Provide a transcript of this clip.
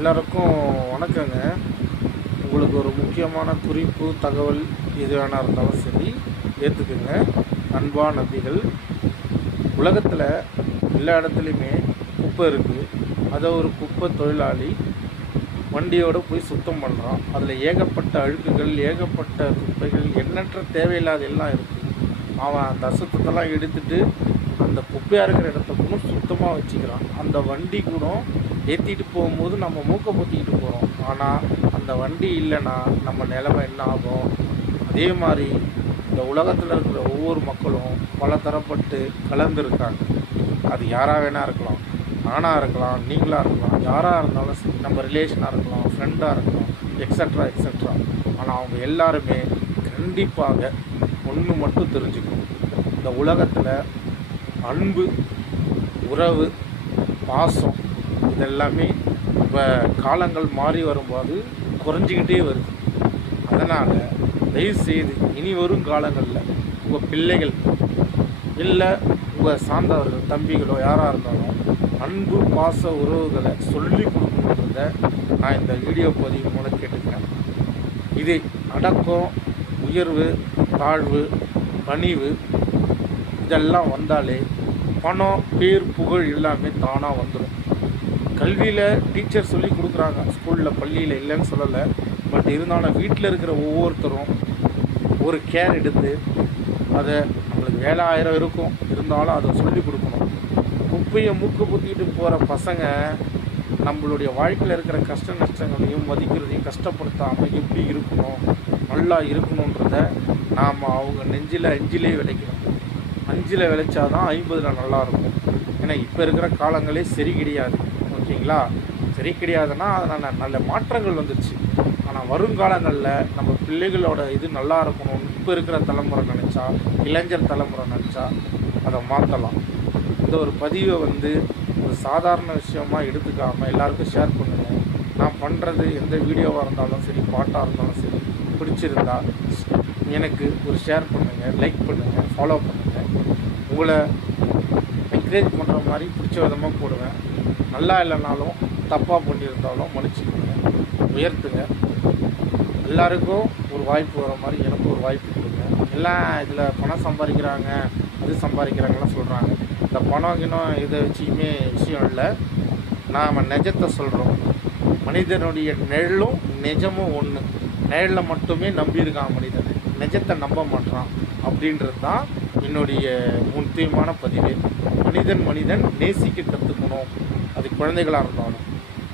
எல்லாருக்கும் வணக்கங்க. உங்களுக்கு ஒரு முக்கியமான குறிப்பு தகவல் எது வேணா இருந்தாலும் சரி ஏற்றுக்குங்க. அன்பா நம்பிகள். உலகத்தில் எல்லா இடத்துலையுமே குப்பை இருக்குது. அதை ஒரு குப்பை தொழிலாளி வண்டியோடு போய் சுத்தம் பண்ணுறான். அதில் ஏகப்பட்ட அழுக்குகள், ஏகப்பட்ட குப்பைகள், எண்ணற்ற தேவையில்லாத எல்லாம் இருக்குது. அவன் அந்த அசுத்தத்தெல்லாம் எடுத்துகிட்டு அந்த குப்பையாக இருக்கிற இடத்த கூட சுத்தமாக வச்சுக்கிறான். அந்த வண்டி கூட ஏற்றிட்டு போகும்போது நம்ம மூக்கை பொத்திக்கிட்டு போகிறோம். ஆனால் அந்த வண்டி இல்லைன்னா நம்ம நிலைமை என்ன ஆகும்? அதே மாதிரி இந்த உலகத்தில் இருக்கிற ஒவ்வொரு மக்களும் பல தரப்பட்டு கலந்துருக்காங்க. அது யாராக வேணா இருக்கலாம், நானாக இருக்கலாம், நீங்களாக இருக்கலாம், யாராக இருந்தாலும் சரி, நம்ம ரிலேஷனாக இருக்கலாம், ஃப்ரெண்டாக இருக்கலாம், எக்ஸட்ரா எக்ஸட்ரா. ஆனால் அவங்க எல்லாருமே கண்டிப்பாக ஒன்று மட்டும் தெரிஞ்சுக்கணும். இந்த உலகத்தில் அன்பு, உறவு, பாசம் இதெல்லாமே இப்போ காலங்கள் மாறி வரும்போது குறைஞ்சிக்கிட்டே வருது. அதனால் தயவுசெய்து இனி வரும் காலங்களில் உங்கள் பிள்ளைகள் இல்லை உங்கள் சார்ந்தவர்கள், தம்பிகளோ யாராக இருந்தாலும் அன்பு, பாச உறவுகளை சொல்லி கொடுக்கணுன்றத நான் இந்த வீடியோ பதிவு மூலம் கேட்டுக்கிறேன். இது அடக்கம், உயர்வு, தாழ்வு, பணிவு இதெல்லாம் வந்தாலே பணம், பேர், புகழ் எல்லாமே தானாக வந்துடும். கல்வியில் டீச்சர் சொல்லி கொடுக்குறாங்க, ஸ்கூலில், பள்ளியில் இல்லைன்னு சொல்லலை. பட் இருந்தாலும் வீட்டில் இருக்கிற ஒவ்வொருத்தரும் ஒரு கேர் எடுத்து அதை நம்மளுக்கு வேலை 1000 இருக்கும், இருந்தாலும் அதை சொல்லி கொடுக்கணும். குப்பையை மூக்கு புத்திக்கிட்டு போகிற பசங்க நம்மளுடைய வாழ்க்கையில் இருக்கிற கஷ்ட நஷ்டங்களையும் மதிக்கிறதையும் கஷ்டப்படுத்தாமல் எப்படி இருக்கணும், நல்லா இருக்கணுன்றத நாம் அவங்க அஞ்சிலே விளைக்கணும். 5ல் விளைச்சாதான் 50ல் நல்லாயிருக்கும். ஏன்னா இப்போ இருக்கிற காலங்களே சரி கிடையாது. ஓகேங்களா? சரி கிடையாதுன்னா அதனால் நல்ல மாற்றங்கள் வந்துடுச்சு. ஆனால் வருங்காலங்களில் நம்ம பிள்ளைகளோட இது நல்லா இருக்கணும். இப்போ இருக்கிற தலைமுறை நினச்சா, இளைஞர் தலைமுறை நினச்சா அதை மாற்றலாம். இந்த ஒரு பதிவை ஒரு சாதாரண விஷயமாக எடுத்துக்காமல் எல்லாருக்கும் ஷேர் பண்ணுங்கள். நான் பண்ணுறது எந்த வீடியோவாக இருந்தாலும் சரி, பாட்டாக இருந்தாலும் சரி, பிடிச்சிருந்தா எனக்கு ஒரு ஷேர் பண்ணுங்கள், லைக் பண்ணுங்கள், ஃபாலோ பண்ணுங்கள். உங்களை என்கரேஜ் பண்ணுற மாதிரி பிடிச்ச விதமாக போடுவேன். நல்லா இல்லைனாலும் தப்பாக பண்ணியிருந்தாலும் மன்னிச்சுக்கோங்க, உயர்த்துங்க. எல்லாருக்கும் ஒரு வாய்ப்பு வர மாதிரி எனக்கு ஒரு வாய்ப்பு கொடுங்க. எல்லாம் இதில் பணம் சம்பாதிக்கிறாங்க, அது சம்பாதிக்கிறாங்கலாம் சொல்கிறாங்க. இந்த பணம் கிணம் இதை வச்சுக்குமே விஷயம் இல்லை. நாம் நிஜத்தை சொல்கிறோம். மனிதனுடைய நிழலும் நிஜமும் ஒன்று. நிழலை மட்டுமே நம்பியிருக்கான் மனிதன், நிஜத்தை நம்ப மாட்டான். அப்படின்றது தான் என்னுடைய முக்கியமான பதிவு. மனிதன் நேசிக்க கற்றுக்கணும். அது குழந்தைகளாக இருந்தாலும்